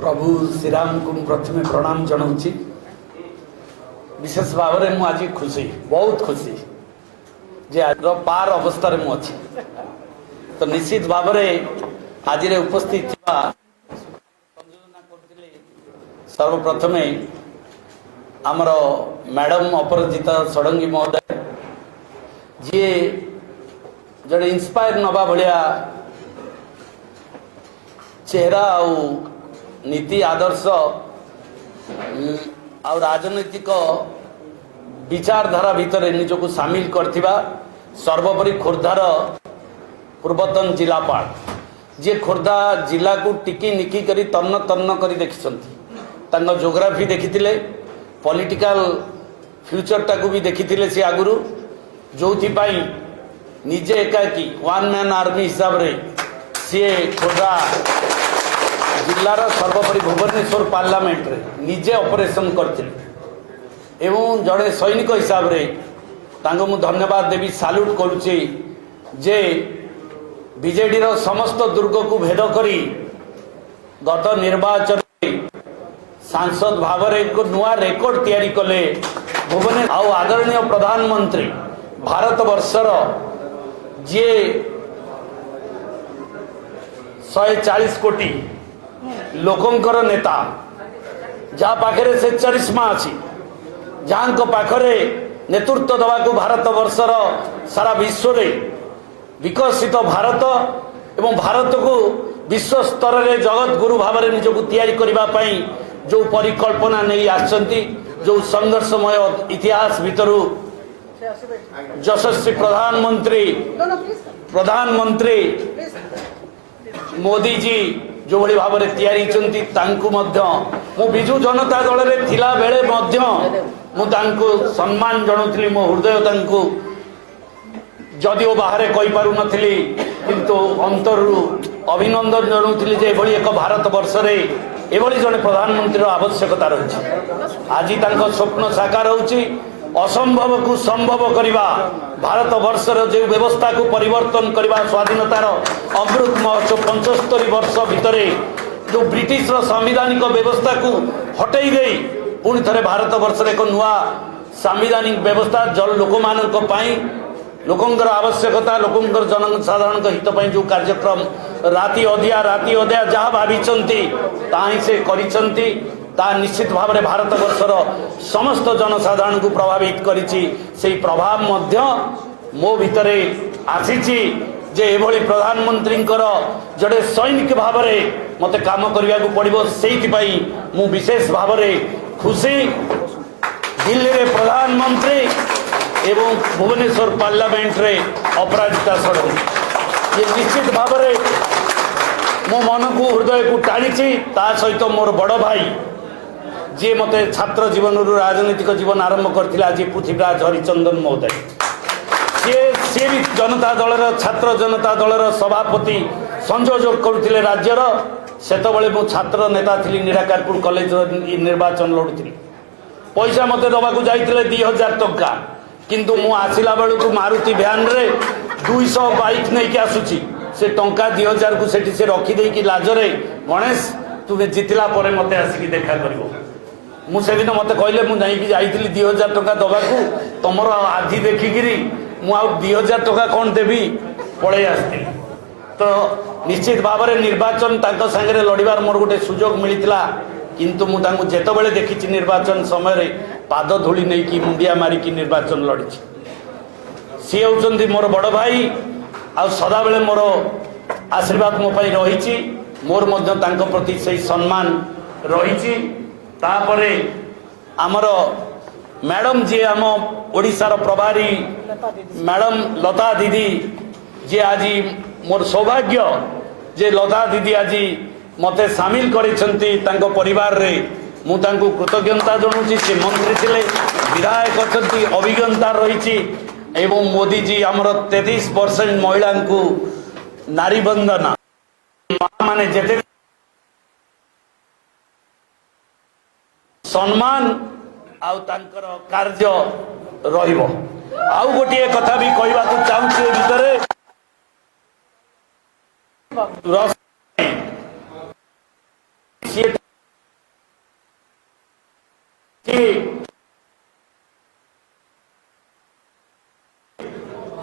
प्रभु श्रीराम को प्रथम प्रणाम जनाऊँगी। विशेष भाव में मुझे आज खुशी बहुत खुशी जे आज पार अवस्था मुझे तो निश्चित भाव में आज उपस्थित संयोजना करते सर्वप्रथम आमर मैडम अपराजिता षडंगी महोदय जी जड़े इंस्पायर नवा भाया चेहरा नीति आदर्श आ राजनैतिक विचारधारा भितर निजक सामिल करथिबा सर्वोपरि खोर्धार पूर्वतन जिलापाल जे खोर्धा जिला को टिकी निकी करी तन्न तन्न करी देखिसंती जोग्राफी देखिथिले पॉलिटिकल फ्यूचर टाकू भी देखिथिले से आगुरु जोथि पाई निजे एकाकी वन मैन आर्मी हिसाब रे सी खोर्धा जिलार सर्वोपरि भुवनेश्वर पार्लियामेंट रे निजे ऑपरेशन करथिले एवं जड़े सैनिक हिसाब रे तांको मु धन्यवाद देवी साल्यूट करुचे जे बीजेडी रो समस्त दुर्ग को भेद करी गत निर्वाचन सांसद भाव रे एक नुआ रेकॉर्ड तैयारी कले भुवनेश्वर आउ आदरणीय प्रधानमंत्री भारत वर्षर जे 140 कोटी लोकंकर नेता जहाँ पाखे से चरिश्मा अच्छी जहाँ पाखरे नेतृत्व दवा को भारत वर्षर सारा विश्व रे विकसित भारत एवं भारत को विश्व स्तर रे जगत गुरु भाव में निजक तैयारी करने जो परिकल्पना नहीं आसंती जो संघर्षमय इतिहास भितर यशस्वी प्रधानमंत्री मोदी जी जो भली भाव में तैयारी मु विजु जनता दल रे थिला बेले सम्मान जनाऊली मो हृदय जदिओ बाहर कही पारु नथिली किंतु अंतरु अभिनंदन जनाऊली जे एभली एक भारत वर्ष रे एभली जने प्रधानमंत्री आवश्यकता रही आज स्वप्न साकार होची असंभव को संभव करवा भारत वर्षर जो व्यवस्था को परिवर्तन करवा स्वाधीनतार अमृत महोत्सव 75 वर्ष भितर जो ब्रिटिश संवैधानिक व्यवस्था को हटई दे पुणी थे भारत वर्ष एक नुआ संवैधानिक व्यवस्था जल लोक लोकंर आवश्यकता लोकंर जनसाधारण हित जो कार्यक्रम राति अधिया जहाँ भावी से करिसंती ता निश्चित भाव में भारत वर्षर समस्त जनसाधारण को प्रभावित करिछि से प्रभाव मध्य मो भितरे आसीछि जे एभली प्रधानमंत्री जड़े सैनिक भाव में मते काम करने को पड़ो से मु विशेष भाव में खुशी दिल्ली रे प्रधानमंत्री एवं भुवनेश्वर पार्लियामेंट रे अपराजिता षडंगी ये निश्चित भाव में मो मन को हृदय को टाणी सहित मोर बड़ भाई जी मते छात्र जीवन राजनीतिक जीवन आरंभ करथिला आज पृथ्वीराज हरिचंदन महोदय सी भी जनता दलर छात्र जनता दलर सभापति संयोजक करुथिले राज्यर सेतबळे मो छात्र नेता थिली निराकारपुर कॉलेज निर्वाचन लड़ुथिली पैसा मते दबा को जाइथिले 2000 टंका किंतु मु आसिला बेलू को मारुति भ्यान रे 200 बाइक नहीं के आसुची से टंका 2000 को सेठी से रखी दे कि लाजरे गणेश तुमे जितला परे मते आसिकी देखा करिवो मुझे मत कहले मुझे जाइली 2000 टंका दबाकू तुम आधि देखिकी मुझे 2000 टंका कौन देवी पलि आसती तो निश्चित भाव में निर्वाचन सांगे लड़ार मोर गोटे सुजोग मिलता किंतु मुझे जितेबाला देखी निर्वाचन समय पाद धूली नहीं कि मुंडिया मारिकी निर्वाचन लड़ी सी होती मोर बड़ भाई आ सदा बेले मोर आशीर्वाद मो रही मोर प्रति से सम्मान रही तापरे आमर मैडम जी आम ओडिशार प्रभारी मैडम लता दीदी जे आज मोर सौभाग्य जे लता दीदी आज मते सामिल करिसंती तांको परिवार रे मु तांको कृतज्ञता जनाऊँ से मंत्री थिले विधायक अच्छी अभिज्ञता रही एवं मोदी जी आमर 33% महिला को नारी बंदना माने जेते सम्मान आउ तांकर कार्य रहिबो आउ गोटे कथा भी कहवा चाहूँ भितर सी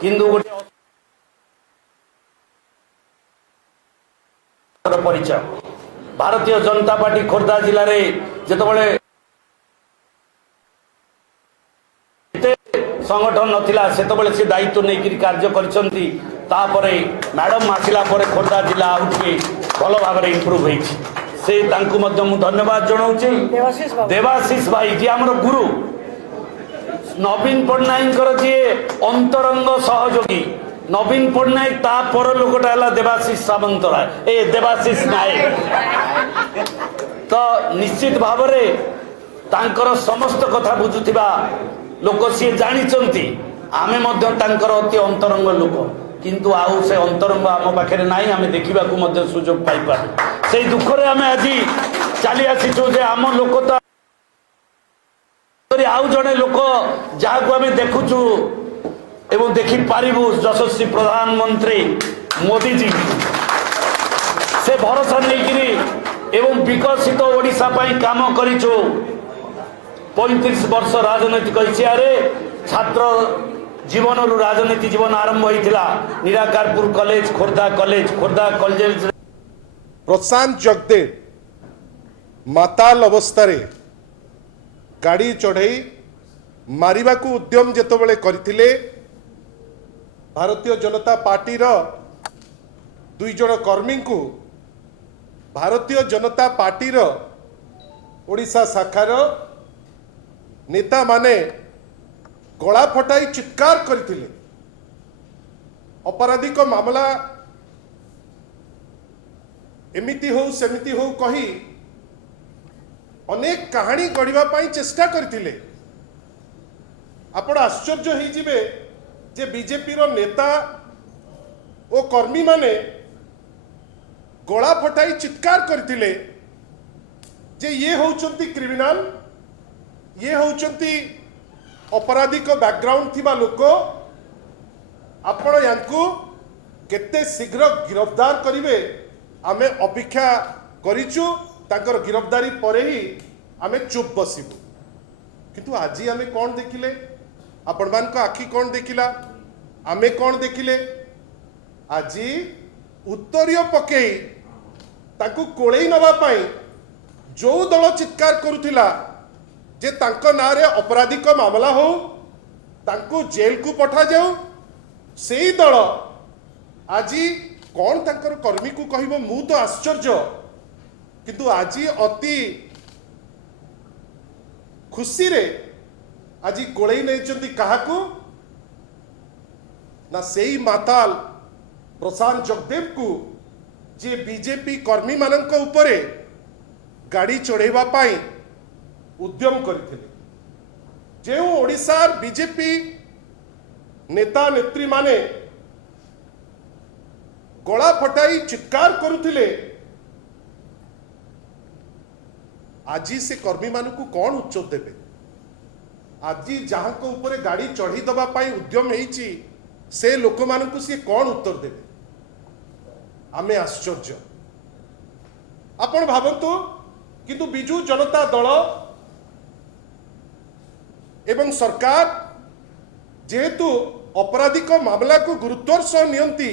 किंतु गोटे परिचय भारतीय जनता पार्टी खोर्धा जिले में जितेबाला संगठन नथिला सेतबेले से दायित्व नहीं कार्य करछंती तापरे मैडम आसिला परे खोर्धा जिला आउटे भल भाव में इम्प्रूव होईछि से तांकु मध्य मु धन्यवाद जणाउछि देवाशीष भाई जी हमर गुरु नवीन पट्टनायक जी अंतरंग सहयोगी नवीन पट्टनायक ता पर लोकटा हला देवाशीष सामंतराय ए देवाशीष नायक तो निश्चित भाव में तांकर समस्त कथा बुझुथिबा लोक सी जानी आमे मध्य तांकर अति अंतरंग लोक किंतु आउ से अंतरंग आम पाखे नाई आमे देखा सुजोग पाई से दुख रे आमे आज चली आसीचु जे आम लोक तो आउ जड़े लोक जहाँ को आमे देखुचु एवं देखि पारिबु यशस्वी प्रधानमंत्री मोदी जी से भरोसा नहीं एवं विकसित ओडिशा पाई काम करिचु 35 वर्ष राजनैतिक इतिहारे छात्र जीवन रु राजनीति जीवन आरंभ होइथिला निराकारपुर कॉलेज खोर्धा कॉलेज प्रशांत जगदेव माताल अवस्था गाड़ी चढ़ई मारिबा को उद्यम जेतबेले करथिले भारतीय जनता पार्टी रो दुई जण कर्मी को भारतीय जनता पार्टी रो ओडिशा शाखार नेता माने गला फटाई चित्कार करथिले अपराधिक मामला एमिति हो सेमिति हो कही अनेक कहानी गढ़िबा पाई चेष्टा करथिले आपण आश्चर्य होई जिवे जे बीजेपी रो नेता ओ कर्मी माने गला फटाई चित्कार करथिले जे ये होउचंती क्रिमिनल ये होउचंती अपराधिक बैकग्राउंड थिबा लोक आपण यांकु केते शीघ्र गिरफ्तार करिवे आमे अपेक्षा करिचु तांकर गिरफ्तारी परे ही आमे चुप बसिबु किंतु आजी आमे कोन देखिले आपण मान को आखि कोन देखिला आमे कोन देखिले आजी उत्तरीय पकेई तांकु कोळेई नबा पाई जो दल चित्कार करुथिला जे तांको नारे अपराधिक मामला हो तांको जेल को पठा जाऊ सेही दल आजी कौन तांकर कर्मी को कहबो मु तो आश्चर्य किंतु आजी अति खुशी रे आजी कोळई नैचंती काहाकू ना सेही माताल प्रशांत जगदेव को जे बीजेपी कर्मी मानक उपरे गाड़ी चढ़ेबा पाई उद्यम करथिले जे ओडिशा बीजेपी नेता नेत्री माने गला फटाई चित्कार करुथिले आजी से कर्मी मानकु कौन उत्तर देबे आज जहाँ को ऊपर गाड़ी चढ़ी दबा पाई उद्यम होईची से लोक मानकु से कौन उत्तर देबे आमे आश्चर्य आपण भावंतु किंतु बिजू जनता दल एवं सरकार जेहेतु अपराधिक मामला को गुरुत्वर सह नियंती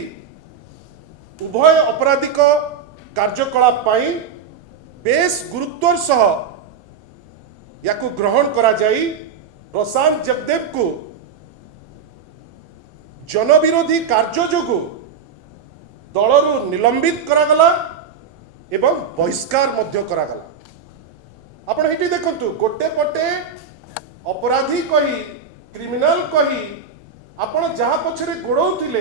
उभय अपराधिक कार्यकलाप पाई बेस गुरुत्वर सह याकु ग्रहण करा जाई प्रशांत जगदेव को जनविरोधी कार्य जोगु दलरु निलंबित करागला एवं बहिष्कार मध्य करागला आपण हेटी देखंतु गोटे पटे अपराधी कही क्रिमिनल कही आपण जहाँ पछरे गोड़ौथिले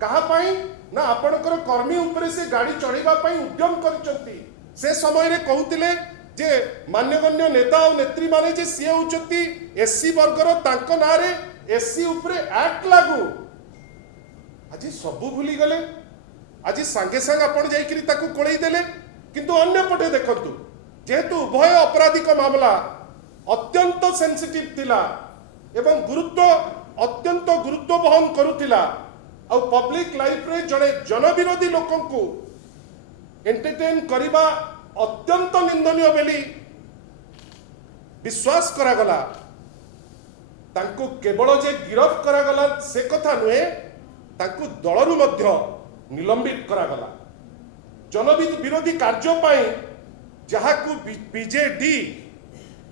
कहा पाई ना आपणकर कर्मी उपरे से गाड़ी चढ़ेबा पाई उद्यम करचंती से समय रे कहउतिले जे मान्यगण्य नेता और नेत्री माने जे सी होचंती एससी वर्गर तांको नारे एससी उपरे एक्ट लागू आज सबु भूली गले आज सांगे सांग आपण जाइकरी ताकू कोळई देले किंतु अन्य पटे देखंतु जेहेतु उभय अपराधिक मामला अत्यंत सेंसिटिव थिला एवं गुरुत्व अत्यंत गुरुत्व बहन करुथिला आ पब्लिक लाइफ रे जड़े जनविरोधी लोकन को एंटरटेन करिबा अत्यंत निंदनीय बेली विश्वास करागला तांको केवल जे गिरफ करागला से कथा नुहे तांको दलरु मध्य निलंबित करागला जनविद विरोधी कार्य पाई जहाकू बीजेडी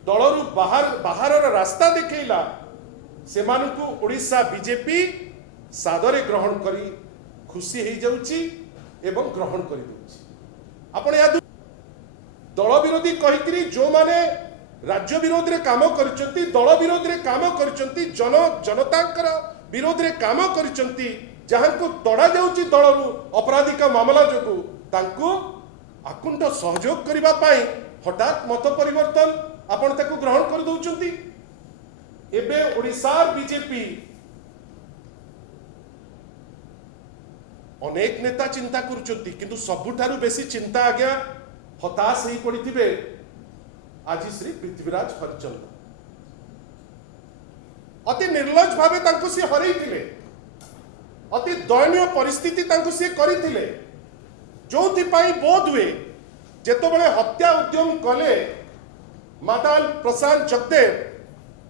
दलरु बाहर रास्ता देखैला सेमानकू ओडिशा बीजेपी सादरे ग्रहण करी खुशी हो जाउची एवं ग्रहण करी दउची आपण या दल विरोधी कहिकरी जो माने राज्य विरोध रे काम करचंती दल विरोध रे काम करचंती जनतांकर विरोध रे काम करचंती जहांको तड़ा जाउची दलरु अपराधिक मामला जोगु तांको आकुंठ सहयोग करिबा पाई हठात मत परिवर्तन आपण ताको ग्रहण कर दउचंती एबे ओडिशा बीजेपी अनेक नेता चिंता करुचंती किंतु सबुठारु बेसी चिंता आज्ञा हताश ही पड़िथिबे आज श्री पृथ्वीराज हरिचंद्र अति निर्लज भावे तांको से हरैथिले अति दयनीय परिस्थिति तांको से करिथिले जोथि पाई बोध हुए जेतबेले हत्या उद्यम कले माताल प्रशांत जगदेव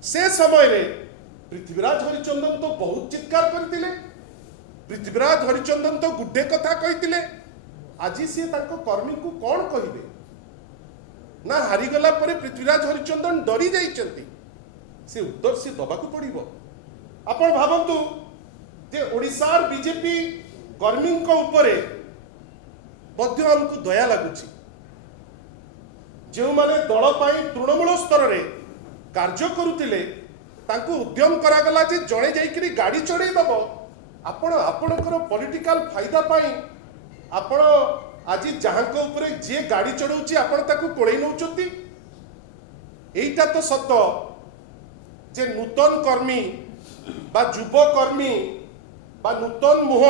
से समय रे पृथ्वीराज हरिचंदन तो बहुत चित्कार करथिले पृथ्वीराज हरिचंदन तो गुड्डे कथा कहिथिले आज सी तांको कर्मी को कौन कहिबे ना हारिगला परे पृथ्वीराज हरिचंदन डरी जाइचंती से उत्तर से दबाकू पड़िबो आपण भाबंतु जे ओडिशा बीजेपी कर्मी को ऊपरे मध्य हमको दया लागुची जो माने दल पाई तृणमूल स्तर रे कार्य करुतिले तांको उद्यम करागला जे जणे जाइकरी गाड़ी चढ़े दबो आपणकर पॉलिटिकल फायदा पाई आपण आज जहां ऊपर जे गाड़ी चढ़ाऊँ आपण ताकू कोड़े नौचंती एटा तो सत जे नूतन कर्मी बा युव कर्मी बा नूतन मुह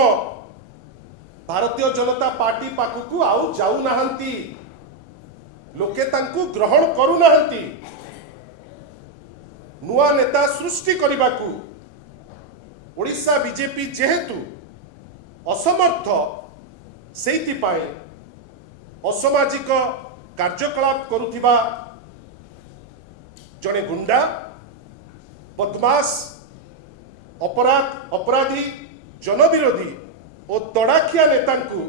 भारतीय जनता पार्टी पाखकू आउ जाऊ नाहंती लोके तांकू ग्रहण करू नाहंती नुआ नेता सृष्टि करबाकू ओडिशा बीजेपी जेहेतु असमर्थ सेइथि पाई असामाजिक कार्यकलाप करुथिबा जने गुंडा बदमाश अपराधी जनविरोधी और तड़ाखिया नेतांकू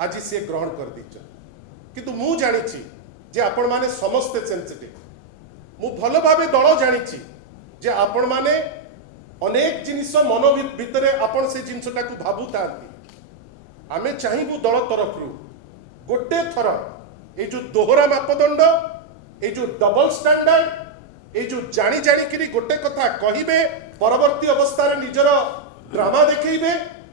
आज से ग्रहण कर दी किंतु मु जानी जे आपण माने समस्ते सेंसिटिव मु भल भावे दल जानी जे आपण माने अनेक जिनिस मन भितर आपण से जिनसटा को भाबु थांती आमे चाहिबु दल तरफ गोटे थर ए जो दोहरा मापदंड ए जो डबल स्टैंडर्ड ए जो जानी जानी किरी गोटे कथा कहिबे परवर्ती अवस्था रे निजर ड्रामा देखैबे